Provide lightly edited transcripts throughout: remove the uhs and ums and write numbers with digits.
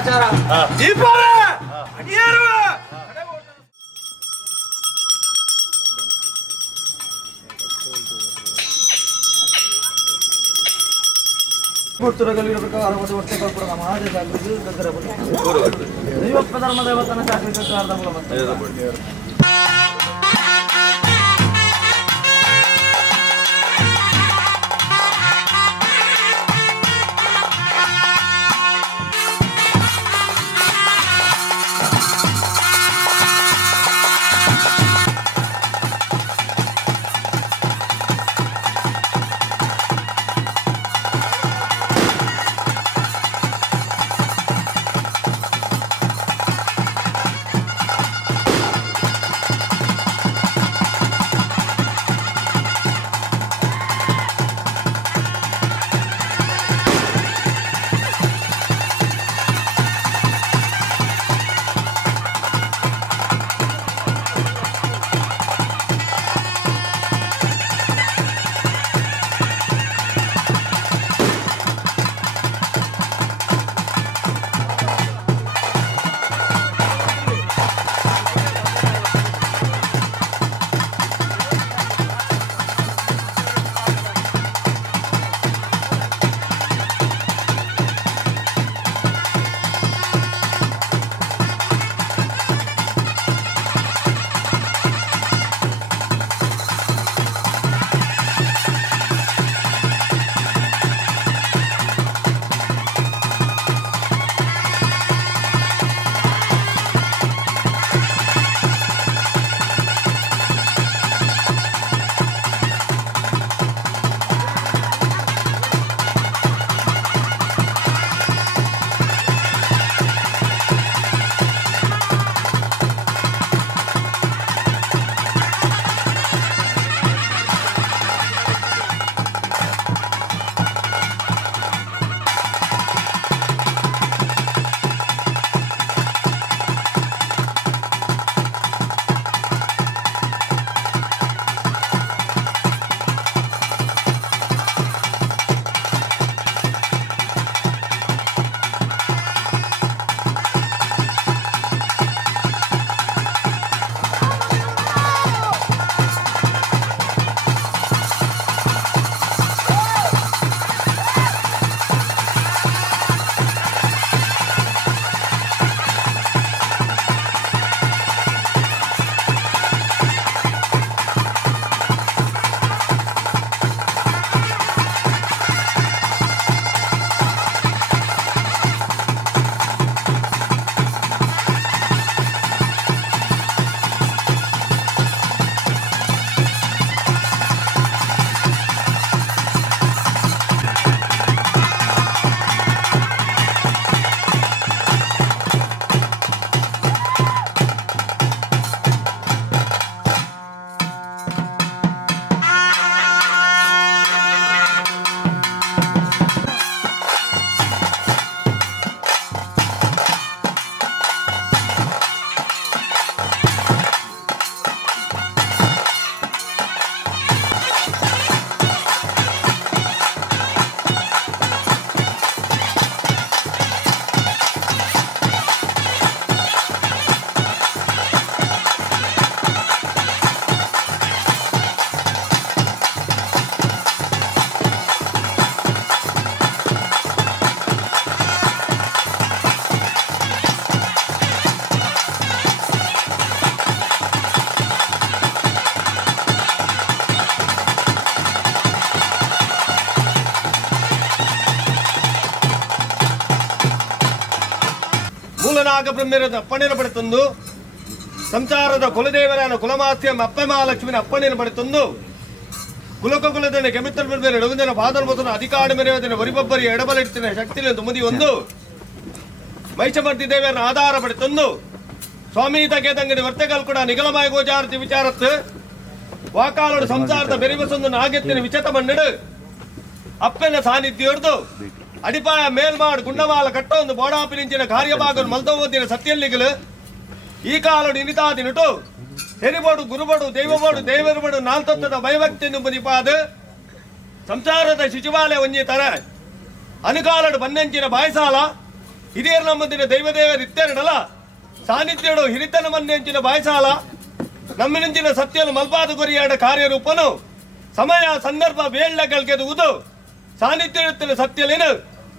ಆಚಾರ ಧರ್ಮದೇವತನ ನಾಗಬ್ರಹ್ಮರ ಅಪ್ಪಣೆಯನ್ನು ಪಡೆತಂದು ಸಂಸಾರದ ಕುಲದೇವರಾನ ಕುಲಮಾಸ್ಯ ಅಪ್ಪ ಮಹಾಲಕ್ಷ್ಮಿನ ಅಪ್ಪಣೆಯನ್ನು ಪಡೆತಂದು ಕುಲಕುಲದನೆ ಕೆಮಿತ್ತಲ್ ಬಿಡ್ಬೇರೆ ರವೀಂದ್ರ ಪಾದಲ್ ಮೊದಲು ಅಧಿಕಾರಿ ಮೆರೆಯೋದನ್ನು ವರಿಬೊಬ್ಬರಿ ಎಡಬಲಿಡ್ತಿನ ಶಕ್ತಿಯನ್ನು ತುಮದಿ ಒಂದು ಮೈಷಮರ್ತಿ ದೇವಿಯರನ್ನು ಆಧಾರ ಪಡೆತಂದು ಸ್ವಾಮಿ ತಗೆ ತಂಗಡಿ ವರ್ತೆ ಕಲ್ಕುಡ ನಿಗಲಮಾಯ ಗೋಚಾರತಿ ವಿಚಾರತ್ತು ವಾಕಾಲೋಡು ಸಂಸಾರದ ಬೆರಿಬಸೊಂದು ನಾಗೆತ್ತಿನ ವಿಚತ ಮಣ್ಣಿಡು ಅಪ್ಪನ ಸಾನ್ನಿಧ್ಯ ಹಿಡಿದು ಅಡಿಪಾಯ ಮೇಲ್ಮಾಡು ಗುಂಡಮಾಲ ಕಟ್ಟೊಂದು ಬೋಡಾಪಿನಿಂಚಿನ ಕಾರ್ಯಭಾಗವನ್ನು ಮಲ್ತೋದಿನ ಸತ್ಯಲ್ಲಿಗಲು ಈ ಕಾಲೋಡು ಇನಿತಾದಿನುಟು ಹೆರಿಬೋಡು ಗುರುಬೋಡು ದೈವಬೋಡು ದೇವರುಬೋಡು ನಾಲ್ತತ್ವದ ಭಯಭಕ್ತಿಯನ್ನು ಬದಿಪಾದು ಸಂಸಾರದ ಶಿಶುವಾಲಯ ಒಂಜಿ ತರ ಅನುಕಾಲಡು ಬನ್ನಂಚಿನ ಬಾಯಸಾಲ ಹಿರಿಯರ ನಮ್ಮದಿನ ದೈವದೇವರು ಇತ್ತೆರಡಲ್ಲ ಸಾನ್ನಿಧ್ಯಡು ಹಿರಿತನ ಮನ್ನೆಂಚಿನ ಬಾಯಸಾಲ ನಮ್ಮನೆಂಚಿನ ಸತ್ಯಲು ಮಲ್ಪಾದ ಕೊರಿಯಾಡ ಕಾರ್ಯರೂಪನು ಸಮಯ ಸಂದರ್ಭ ವೇಳ್ಳಗಲ್ಗೆದುವುದು ಸಾನ್ನಿಧ್ಯ ಸತ್ಯಲೇನು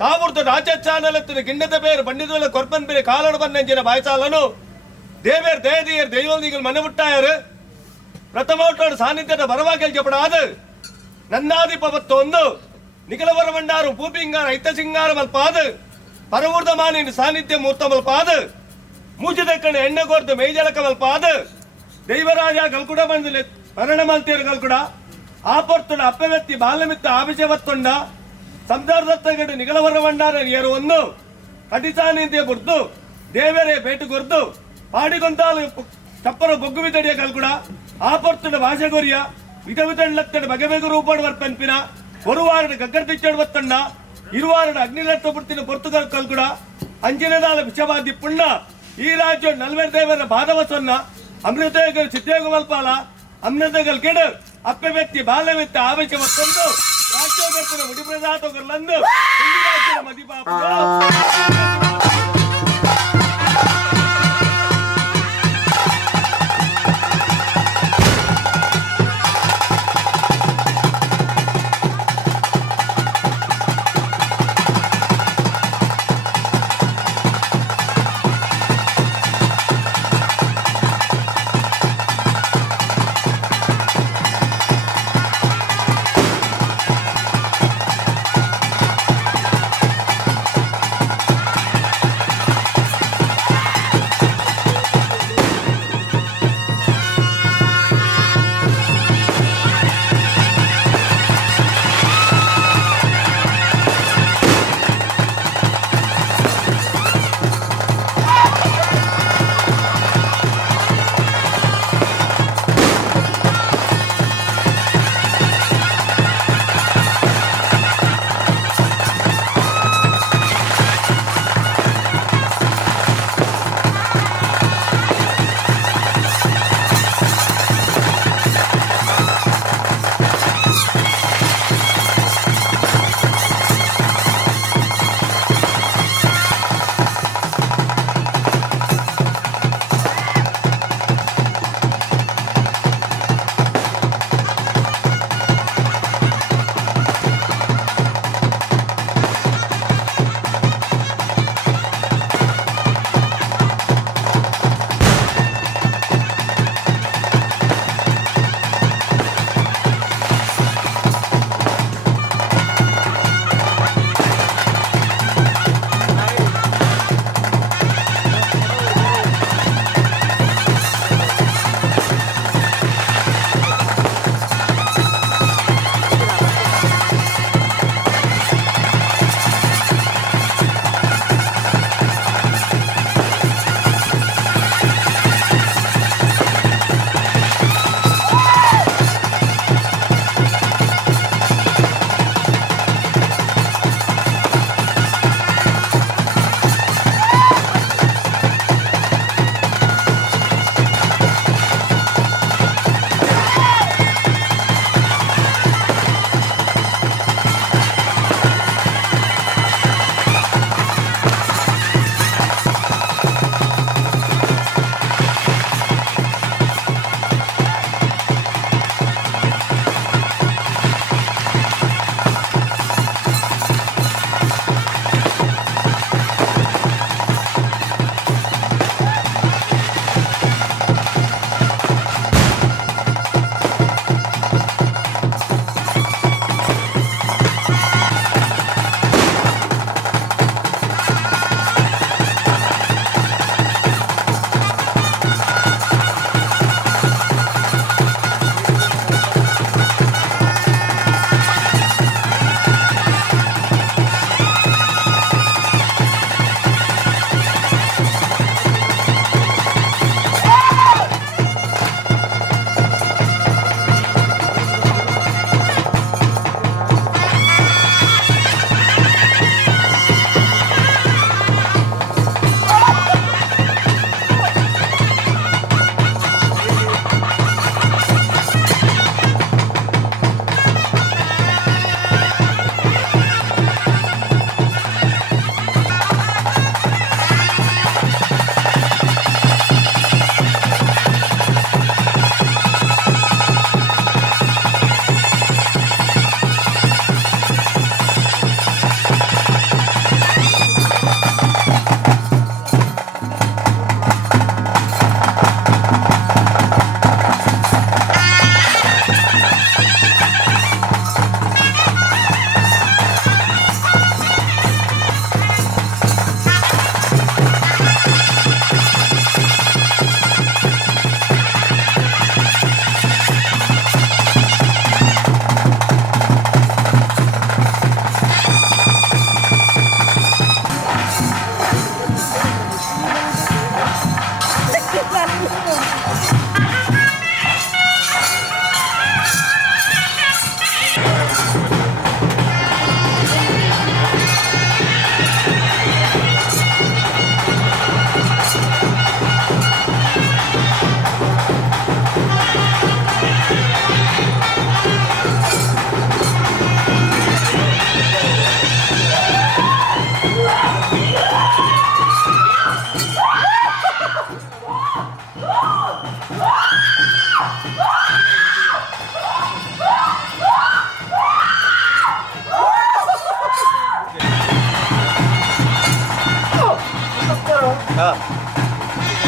ತಾವೂರ್ದ ರಾಜಚಾನಲತ್ತಿನ ಗಿಂಡದ ಬೇರು ಬಂಡಿದ ಕೊರ್ಪನ್ ಬೇರೆ ಕಾಲಡು ಬನ್ನೆಂಚಿನ ಬಾಯಸಾಲನು ದೇವೇರ್ ದಯದಿಯರ್ ದೈವನಿಗಳು ಮನೆ ಬಿಟ್ಟಾಯರು ಪ್ರಥಮೋಟೋಡು ಸಾನ್ನಿಧ್ಯದ ಬರವಾಗೆಲ್ಜಪಡಾದು ನನ್ನಾದಿಪವತ್ತೊಂದು ನಿಖಲವರ ಮಂಡಾರು ಪೂಪಿಂಗಾರ ಹಿತಸಿಂಗಾರ ಮಲ್ಪಾದು ಪರವೂರ್ದ ಮಾನಿನ ಸಾನ್ನಿಧ್ಯ ಮೂರ್ತ ಮಲ್ಪಾದು ಮೂಚಿದಕ್ಕಣ ಎಣ್ಣೆ ಕೊರ್ದು ಮೇಜಳಕ ಮಲ್ಪಾದು ದೈವರಾಜ ಕಲ್ಕುಡ ಬಂದು ಮರಣ ಮಲ್ತಿಯರು ಕಲ್ಕುಡ ಆಪರ್ತುಡ ಅಪ್ಪವೆತ್ತಿ ಬಾಲಮಿತ್ತ ಆಭಿಷವತ್ತೊಂಡ ಸಂಸಾರದತ್ತಗಡೆ ನಿಖಲವರ ಮಂಡಾರ ಏರು ಒಂದು ಕಟಿಸಾನಿಂದೆ ಬುರ್ದು ದೇವರೇ ಬೇಟು ಕೊರ್ದು ಪಾಡಿಗೊಂತಾಲು ಚಪ್ಪರ ಬೊಗ್ಗು ವಿತಡಿಯ ಕಲ್ಕುಡ ಆಪರ್ತುಡ ಭಾಷೆ ಕೊರಿಯ ವಿಧವಿಧಳ್ಳತ್ತಡ ಬಗೆಬೆಗು ರೂಪಾಡು ವರ್ಪನ್ಪಿನ ಒರುವಾರಡ ಗಗ್ಗರ್ದಿಚ್ಚಡು ಬತ್ತಂಡ ಇರುವಾರಡ ಅಗ್ನಿಲತ್ತ ಬುರ್ತಿನ ಪೊರ್ತುಗಲ್ ಕಲ್ಕುಡ ಅಂಜನದಾಲ ವಿಷವಾದಿ ಪುಣ್ಣ ಈ ರಾಜ್ಯ ನಲ್ವೇರ್ ದೇವರ ಬಾಧವ ಸೊನ್ನ ಅಮೃತಗಳು ಸಿದ್ದೇಗು ಮಲ್ಪಾಲ ಅಮೃತಗಳು ಕೆಡು ಅಪ್ಪೆ ವ್ಯಕ್ತಿ ಬಾಲ್ಯವೆತ್ತ ಆವೇಶ ಮತ್ತೊಂದು ರಾಜ್ಯೋಗತ್ತಿನ ಮುಡಿಪ್ರದಾತಗಳಂದು ರಾಜ್ಯದ ಮದಿಪಾಪ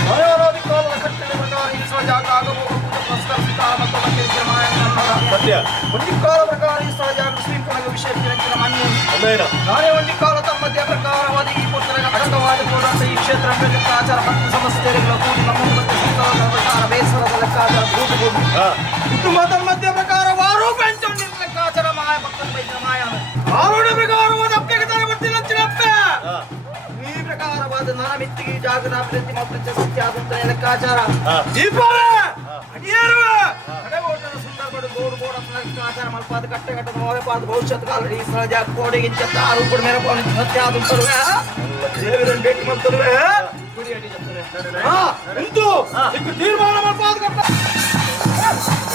ದೈವಾರಾಧಿ ಕಾಲದ ಕಟ್ಟಳೆ ಪ್ರಕಾರ ಈ ಸ್ಥಳ ಜಾಗ ಆಗಬಹುದು ಪುರಸ್ಕಾರ ಸ್ವೀಕಾರ ಮತ್ತು ಮತ್ತೆ ಸತ್ಯ ಒಂದಿ ಕಾಲ ಪ್ರಕಾರ ಈ ಸ್ಥಳ ಜಾಗ ಶ್ರೀಪುರಗ ವಿಷಯ ಮಾನ್ಯ ನಾನೇ ಒಂದಿ ಕಾಲ ತಮ್ಮದೇ ಪ್ರಕಾರವಾದ ಈ ಪುತ್ರರ ಅಡಕವಾದ ಕೋದಂತ ಈ ಕ್ಷೇತ್ರ ಆಚಾರ ಮತ್ತು ಸಮಸ್ಯೆಗಳ ಕೂಡಿ ನಮ್ಮ ಪ್ರಕಾರ ಬೇಸರದ ಲೆಕ್ಕಾಚಾರ ಕುಟುಂಬದ ಮಧ್ಯ ಪ್ರಕಾರ ವಾರು ಪಂಚಮಿ ಲೆಕ್ಕಾಚಾರ ಮಾಯ ಭಕ್ತನ ಬೈದ ಮಾಯ ಆರೋಢ ಪ್ರಕಾರವಾದ ಅಪ್ಪೆಗೆ ತರ ಬರ್ತಿಲ್ಲ ಚಿನ್ನಪ್ಪೆ ಈ ಪ್ರಕಾರವಾದ ನನ್ನ ಮಿತ್ತಿಗೆ ಜಾಗದ ಅಭಿವೃದ್ಧಿ ಮತ್ತು ಸತ್ಯ ಆದಂತ ಲೆಕ್ಕಾಚಾರ ದೀಪಾವಳಿ ಅಡಿಯಾರುವ ಕಡೆಗೋಟದ ಸುಂದರಪಡು ಗೋಡು ಗೋಡ ಲೆಕ್ಕಾಚಾರ ಮಲ್ಪಾದ ಕಟ್ಟೆ ಕಟ್ಟದ ಮೋರೆಪಾದ ಭವಿಷ್ಯತ್ ಕಾಲಡಿ ಈ ಸ್ಥಳ ಜಾಗ ಕೋಡಿಗೆ ಇಂಚತ್ತ ಆರು ಕೂಡ ಮೇರೆ ಸತ್ಯ ಆದಂತರುವೆ ದೇವರನ್ನು ಭೇಟಿ ಮಾಡ್ತರುವೆ ಗುಡಿ ಅಡಿ ಜಪ್ತರುವೆ ಇಂತು ತೀರ್ಮಾನ ಮಲ್ಪಾದ ಕಟ್ಟ